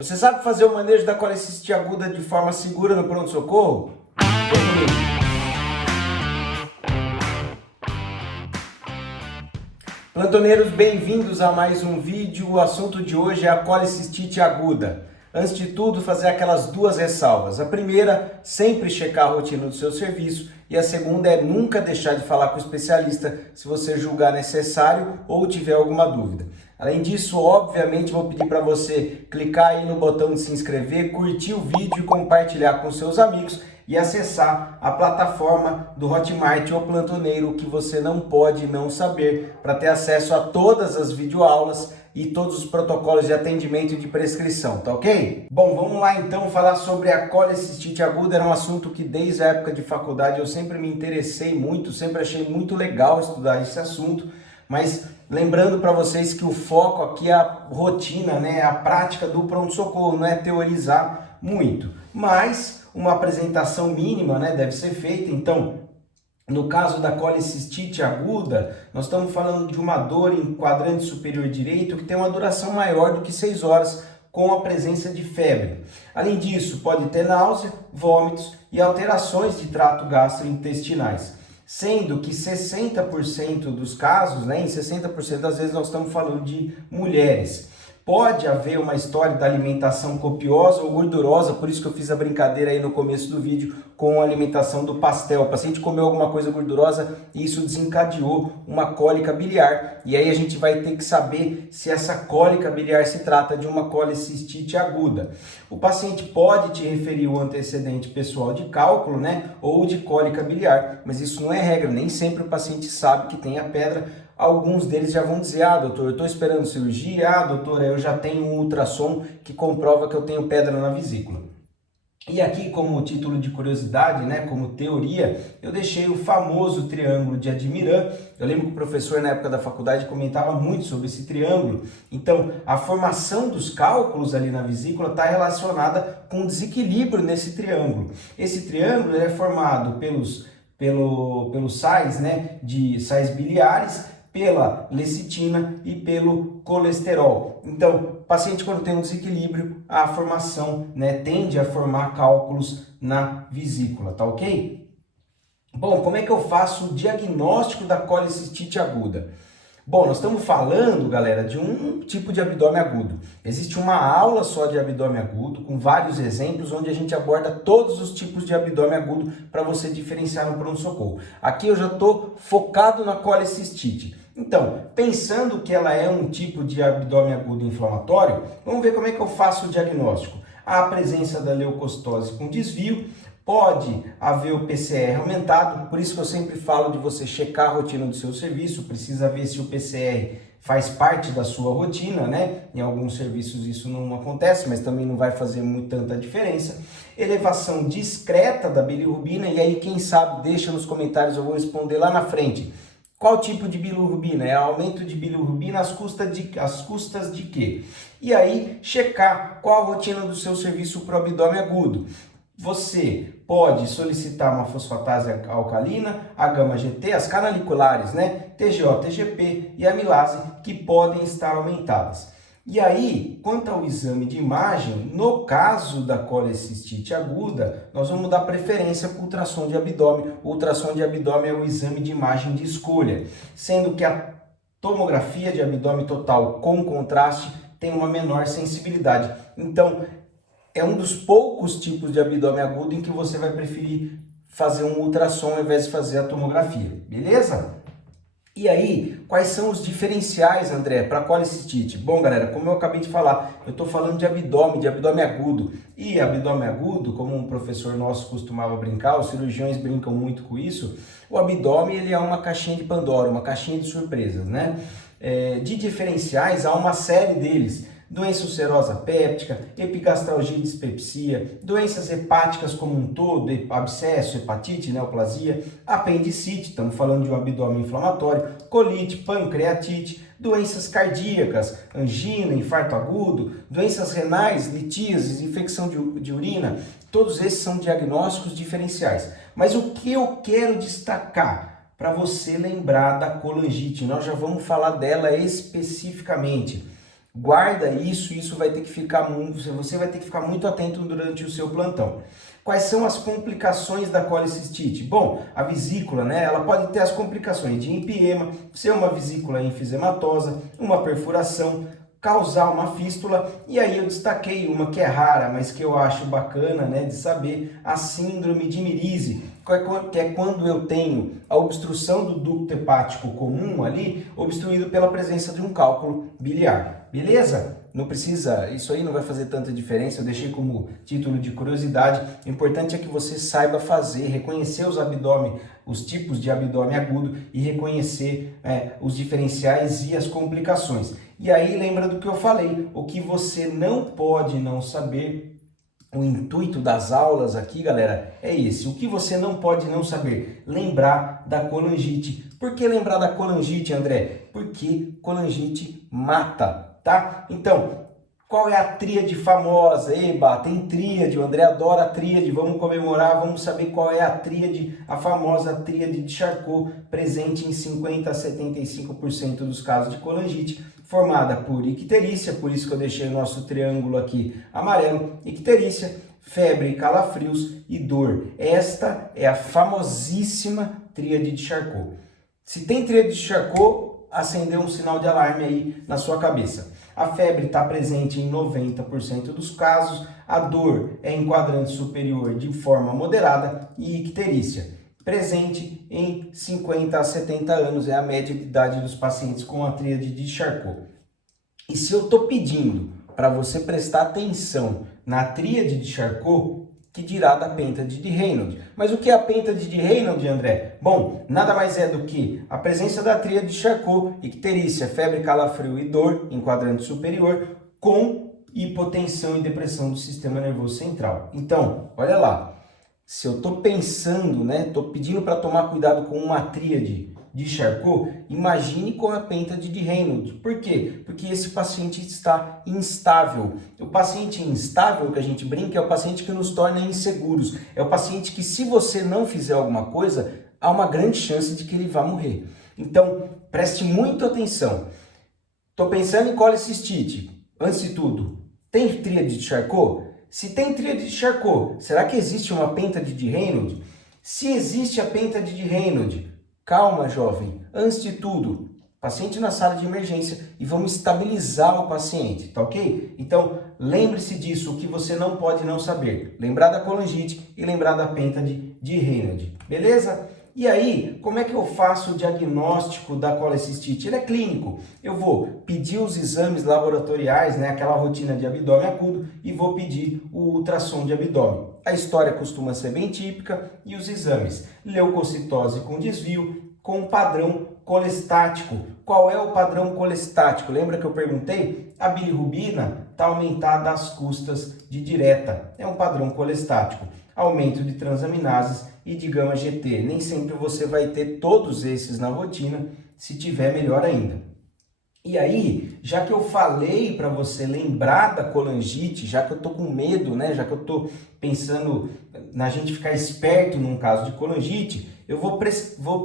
Você sabe fazer o manejo da colecistite aguda de forma segura no pronto-socorro? Vem comigo. Plantoneiros, bem-vindos a mais um vídeo. O assunto de hoje é a colecistite aguda. Antes de tudo, fazer aquelas duas ressalvas. A primeira, sempre checar a rotina do seu serviço. E a segunda é nunca deixar de falar com o especialista se você julgar necessário ou tiver alguma dúvida. Além disso, obviamente, vou pedir para você clicar aí no botão de se inscrever, curtir o vídeo e compartilhar com seus amigos e acessar a plataforma do Hotmart ou Plantoneiro que você não pode não saber para ter acesso a todas as videoaulas e todos os protocolos de atendimento e de prescrição, tá ok? Bom, vamos lá então falar sobre a colecistite aguda. Era um assunto que desde a época de faculdade eu sempre me interessei muito, sempre achei muito legal estudar esse assunto, mas lembrando para vocês que o foco aqui é a rotina, né? A prática do pronto-socorro, não é teorizar muito, mas uma apresentação mínima, né, deve ser feita. Então, no caso da colecistite aguda, nós estamos falando de uma dor em quadrante superior direito que tem uma duração maior do que 6 horas com a presença de febre. Além disso, pode ter náusea, vômitos e alterações de trato gastrointestinais. Sendo que 60% dos casos, né, em 60% das vezes nós estamos falando de mulheres. Pode haver uma história da alimentação copiosa ou gordurosa, por isso que eu fiz a brincadeira aí no começo do vídeo com a alimentação do pastel. O paciente comeu alguma coisa gordurosa e isso desencadeou uma cólica biliar. E aí a gente vai ter que saber se essa cólica biliar se trata de uma colecistite aguda. O paciente pode te referir o antecedente pessoal de cálculo, né, ou de cólica biliar, mas isso não é regra, nem sempre o paciente sabe que tem a pedra. Alguns deles já vão dizer, doutor, eu estou esperando cirurgia, doutora, eu já tenho um ultrassom que comprova que eu tenho pedra na vesícula. E aqui, como título de curiosidade, né, como teoria, eu deixei o famoso triângulo de Admiran. Eu lembro que o professor na época da faculdade comentava muito sobre esse triângulo. Então, a formação dos cálculos ali na vesícula está relacionada com o desequilíbrio nesse triângulo. Esse triângulo é formado pelos sais, né, de sais biliares, pela lecitina e pelo colesterol. Então, o paciente, quando tem um desequilíbrio, a formação, né, tende a formar cálculos na vesícula, tá ok? Bom, como é que eu faço o diagnóstico da colecistite aguda? Bom, nós estamos falando, galera, de um tipo de abdômen agudo. Existe uma aula só de abdômen agudo, com vários exemplos, onde a gente aborda todos os tipos de abdômen agudo para você diferenciar no pronto-socorro. Aqui eu já estou focado na colecistite. Então, pensando que ela é um tipo de abdômen agudo inflamatório, vamos ver como é que eu faço o diagnóstico. A presença da leucocitose com desvio, pode haver o PCR aumentado, por isso que eu sempre falo de você checar a rotina do seu serviço, precisa ver se o PCR faz parte da sua rotina, né? Em alguns serviços isso não acontece, mas também não vai fazer tanta diferença. Elevação discreta da bilirrubina, e aí quem sabe deixa nos comentários, eu vou responder lá na frente. Qual tipo de bilirrubina? É aumento de bilirrubina às custas de quê? E aí, checar qual a rotina do seu serviço para o abdômen agudo. Você pode solicitar uma fosfatase alcalina, a gama-GT, as canaliculares, né? TGO, TGP e amilase, que podem estar aumentadas. E aí, quanto ao exame de imagem, no caso da colecistite aguda, nós vamos dar preferência para o ultrassom de abdômen. O ultrassom de abdômen é o exame de imagem de escolha, sendo que a tomografia de abdômen total com contraste tem uma menor sensibilidade. Então, é um dos poucos tipos de abdômen agudo em que você vai preferir fazer um ultrassom ao invés de fazer a tomografia, beleza? E aí, quais são os diferenciais, André, para a colecistite? Bom, galera, como eu acabei de falar, eu estou falando de abdômen agudo. E abdômen agudo, como um professor nosso costumava brincar, os cirurgiões brincam muito com isso, o abdômen ele é uma caixinha de Pandora, uma caixinha de surpresas, né? De diferenciais, há uma série deles. Doença ulcerosa péptica, epigastralgia e dispepsia, doenças hepáticas como um todo, abscesso, hepatite, neoplasia, apendicite, estamos falando de um abdômen inflamatório, colite, pancreatite, doenças cardíacas, angina, infarto agudo, doenças renais, litíases, infecção de urina, todos esses são diagnósticos diferenciais. Mas o que eu quero destacar para você lembrar da colangite, nós já vamos falar dela especificamente. Guarda isso vai ter que ficar você vai ter que ficar muito atento durante o seu plantão. Quais são as complicações da colicistite? Bom, a vesícula, né, ela pode ter as complicações de empiema, ser uma vesícula enfisematosa, uma perfuração, causar uma fístula, e aí eu destaquei uma que é rara, mas que eu acho bacana, né, de saber, a síndrome de Mirize, que é quando eu tenho a obstrução do ducto hepático comum ali, obstruído pela presença de um cálculo biliar. Beleza? Não precisa, isso aí não vai fazer tanta diferença, eu deixei como título de curiosidade. O importante é que você saiba fazer, reconhecer os tipos de abdômen agudo e reconhecer os diferenciais e as complicações. E aí lembra do que eu falei, o que você não pode não saber. O intuito das aulas aqui, galera, é esse. O que você não pode não saber? Lembrar da colangite. Por que lembrar da colangite, André? Porque colangite mata, tá? Então, qual é a tríade famosa? Eba, tem tríade, o André adora a tríade, vamos comemorar, vamos saber qual é a tríade, a famosa tríade de Charcot, presente em 50 a 75% dos casos de colangite, formada por icterícia, por isso que eu deixei o nosso triângulo aqui amarelo, icterícia, febre, calafrios e dor. Esta é a famosíssima tríade de Charcot. Se tem tríade de Charcot, acendeu um sinal de alarme aí na sua cabeça. A febre está presente em 90% dos casos, a dor é em quadrante superior de forma moderada e icterícia, presente em 50 a 70 anos, é a média de idade dos pacientes com a tríade de Charcot. E se eu estou pedindo para você prestar atenção na tríade de Charcot, que dirá da pêntade de Raynaud. Mas o que é a pêntade de Raynaud, André? Bom, nada mais é do que a presença da tríade de Charcot, icterícia, febre, calafrio e dor em quadrante superior, com hipotensão e depressão do sistema nervoso central. Então, olha lá, se eu estou pensando, né, estou pedindo para tomar cuidado com uma tríade de Charcot, imagine com a pêntade de Raynaud. Por quê? Porque esse paciente está instável. O paciente instável, que a gente brinca, é o paciente que nos torna inseguros. É o paciente que, se você não fizer alguma coisa, há uma grande chance de que ele vá morrer. Então, preste muito atenção. Estou pensando em colicistite. Antes de tudo, tem tríade de Charcot? Se tem tríade de Charcot, será que existe uma pêntade de Raynaud? Se existe a pêntade de Raynaud, calma, jovem. Antes de tudo, paciente na sala de emergência e vamos estabilizar o paciente, tá ok? Então, lembre-se disso, o que você não pode não saber. Lembrar da colangite e lembrar da pêntade de Raynaud, beleza? E aí, como é que eu faço o diagnóstico da colicistite? Ele é clínico. Eu vou pedir os exames laboratoriais, né, aquela rotina de abdômen agudo, e vou pedir o ultrassom de abdômen. A história costuma ser bem típica e os exames. Leucocitose com desvio, com padrão colestático. Qual é o padrão colestático? Lembra que eu perguntei? A bilirrubina está aumentada às custas de direta. É um padrão colestático. Aumento de transaminases e de gama GT. Nem sempre você vai ter todos esses na rotina, se tiver melhor ainda. E aí, já que eu falei para você lembrar da colangite, já que eu tô com medo, né, já que eu tô pensando na gente ficar esperto num caso de colangite, eu vou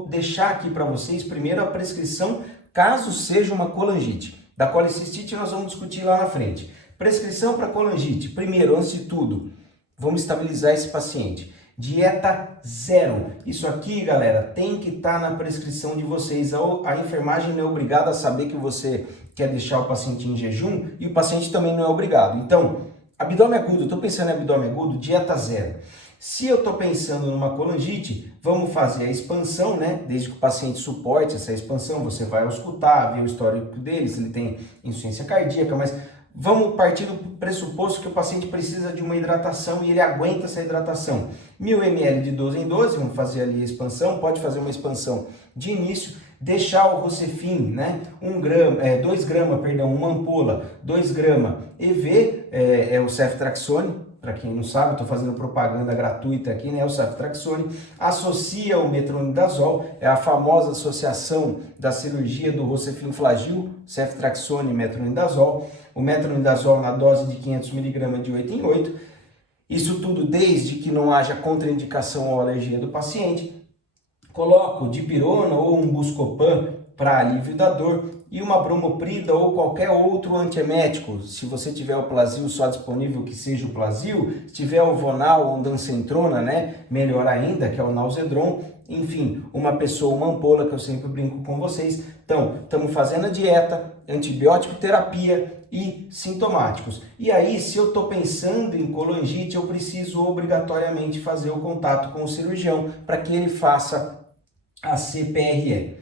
deixar aqui para vocês primeiro a prescrição, caso seja uma colangite. Da colicistite nós vamos discutir lá na frente. Prescrição para colangite. Primeiro, antes de tudo, vamos estabilizar esse paciente. Dieta zero. Isso aqui, galera, tem que estar na prescrição de vocês. A enfermagem não é obrigada a saber que você quer deixar o paciente em jejum e o paciente também não é obrigado. Então, abdômen agudo, estou pensando em abdômen agudo, dieta zero. Se eu estou pensando numa colangite, vamos fazer a expansão, né? Desde que o paciente suporte essa expansão, você vai auscultar, ver o histórico dele, se ele tem insuficiência cardíaca, mas vamos partir do pressuposto que o paciente precisa de uma hidratação e ele aguenta essa hidratação. 1000 ml de 12 em 12, vamos fazer ali a expansão, pode fazer uma expansão de início, deixar o Rocefin, né? 2 gramas, perdão, uma ampola, 2 gramas EV, é o ceftraxone, para quem não sabe, estou fazendo propaganda gratuita aqui, né? O ceftraxone, associa o metronidazol, é a famosa associação da cirurgia do Rocefin Flagyl, ceftraxone e metronidazol, o metronidazol na dose de 500 mg de 8 em 8, isso tudo desde que não haja contraindicação ou alergia do paciente. Coloco dipirona ou um Buscopan para alívio da dor e uma bromoprida ou qualquer outro antiemético. Se você tiver o Plasil só disponível, que seja o Plasil. Se tiver o Vonal ou Dancentrona, né, melhor ainda, que é o Nalzedron. Enfim, uma pessoa, uma ampola, que eu sempre brinco com vocês. Então, estamos fazendo a dieta, antibiótico terapia e sintomáticos. E aí, se eu estou pensando em colangite, eu preciso obrigatoriamente fazer o contato com o cirurgião para que ele faça a CPRE.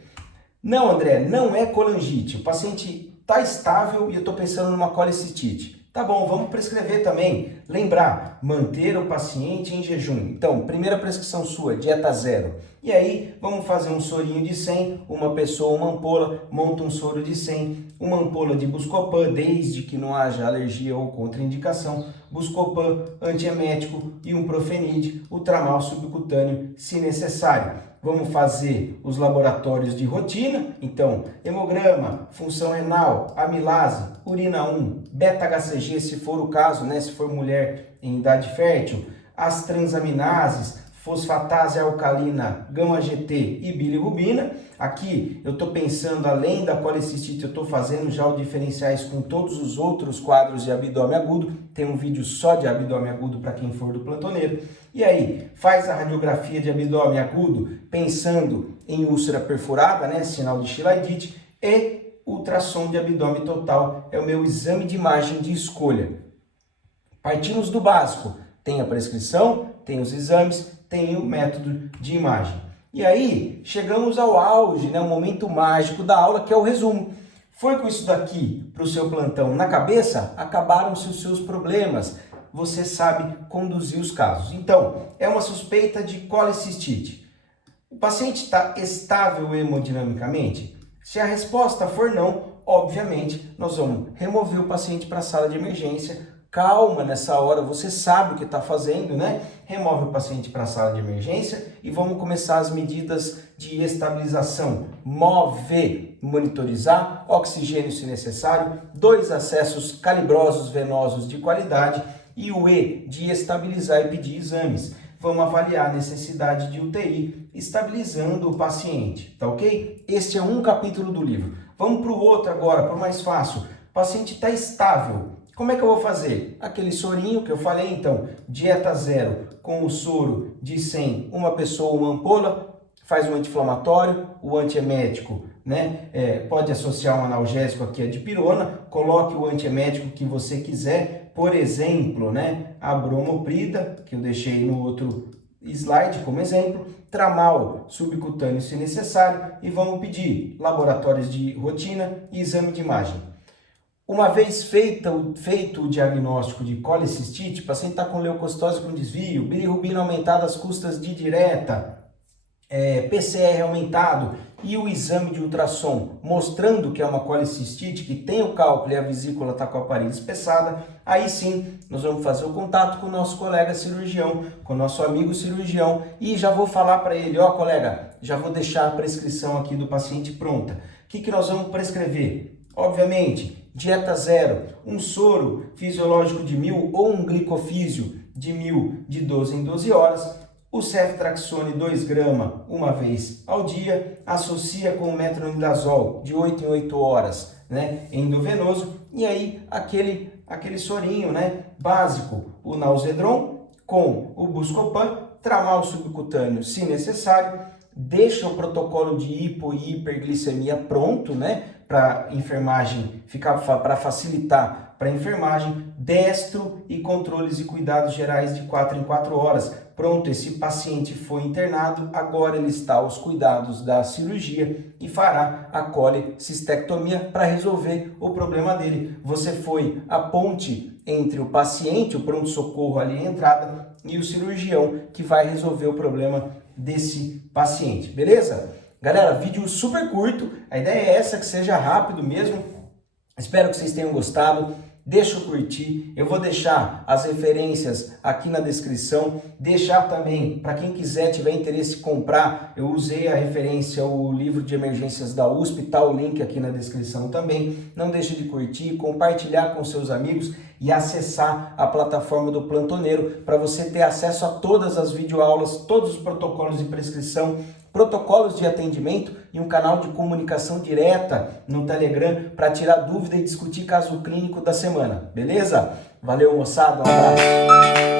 Não, André, não é colangite. O paciente está estável e eu estou pensando numa colecistite. Tá bom, vamos prescrever também. Lembrar, manter o paciente em jejum. Então, primeira prescrição sua, dieta zero. E aí, vamos fazer um sorinho de 100, uma pessoa, uma ampola, monta um soro de 100, uma ampola de Buscopan, desde que não haja alergia ou contraindicação, Buscopan, antiemético e um Profenid, o tramal subcutâneo, se necessário. Vamos fazer os laboratórios de rotina, então, hemograma, função renal, amilase, urina 1, beta-HCG, se for o caso, né, se for mulher em idade fértil, as transaminases, fosfatase alcalina, gama-GT e bilirrubina. Aqui eu estou pensando, além da colecistite, eu estou fazendo já os diferenciais com todos os outros quadros de abdômen agudo. Tem um vídeo só de abdômen agudo para quem for do plantoneiro. E aí, faz a radiografia de abdômen agudo, pensando em úlcera perfurada, né, sinal de Chilaidite, e ultrassom de abdômen total é o meu exame de imagem de escolha. Partimos do básico, tem a prescrição, tem os exames, tem o método de imagem. E aí, chegamos ao auge, né, o momento mágico da aula, que é o resumo. Foi com isso daqui para o seu plantão na cabeça? Acabaram-se os seus problemas. Você sabe conduzir os casos. Então, é uma suspeita de colecistite. O paciente está estável hemodinamicamente? Se a resposta for não, obviamente, nós vamos remover o paciente para a sala de emergência. Calma nessa hora, você sabe o que está fazendo, né? Remove o paciente para a sala de emergência e vamos começar as medidas de estabilização. Monitorizar, oxigênio se necessário, 2 acessos calibrosos venosos de qualidade e o E de estabilizar e pedir exames. Vamos avaliar a necessidade de UTI, estabilizando o paciente, tá ok? Este é um capítulo do livro. Vamos para o outro agora, para o mais fácil. O paciente está estável. Como é que eu vou fazer? Aquele sorinho que eu falei, então, dieta zero com o soro de 100, uma pessoa, uma ampola, faz um anti-inflamatório, o antiemético, né? Pode associar um analgésico aqui, a dipirona, coloque o antiemético que você quiser, por exemplo, né? A bromoprida, que eu deixei no outro slide como exemplo, tramal subcutâneo se necessário, e vamos pedir laboratórios de rotina e exame de imagem. Uma vez feito o diagnóstico de colecistite, o paciente está com leucocitose com desvio, bilirrubina aumentada às custas de direta, PCR aumentado e o exame de ultrassom mostrando que é uma colecistite, que tem o cálculo e a vesícula está com a parede espessada, aí sim nós vamos fazer o contato com o nosso colega cirurgião, com o nosso amigo cirurgião, e já vou falar para ele, ó colega, já vou deixar a prescrição aqui do paciente pronta. O que nós vamos prescrever? Obviamente, dieta zero, um soro fisiológico de 1000 ou um glicofísio de 1000 de 12 em 12 horas, o ceftraxone 2 gramas uma vez ao dia, associa com o metronidazol de 8 em 8 horas, né, endovenoso, e aí aquele sorinho, né, básico, o Nalzedron com o Buscopan, tramal subcutâneo se necessário, deixa o protocolo de hipo e hiperglicemia pronto, né, para enfermagem, para facilitar para a enfermagem, destro e controles e cuidados gerais de 4 em 4 horas. Pronto, esse paciente foi internado, agora ele está aos cuidados da cirurgia e fará a colecistectomia para resolver o problema dele. Você foi a ponte entre o paciente, o pronto-socorro ali à entrada, e o cirurgião que vai resolver o problema desse paciente, beleza? Galera, vídeo super curto, a ideia é essa, que seja rápido mesmo. Espero que vocês tenham gostado. Deixa o curtir, eu vou deixar as referências aqui na descrição, deixar também, para quem quiser, tiver interesse em comprar, eu usei a referência, o livro de emergências da USP, tá o link aqui na descrição também. Não deixe de curtir, compartilhar com seus amigos e acessar a plataforma do Plantoneiro para você ter acesso a todas as videoaulas, todos os protocolos de prescrição, protocolos de atendimento e um canal de comunicação direta no Telegram para tirar dúvida e discutir caso clínico da semana, beleza? Valeu, moçada, um abraço!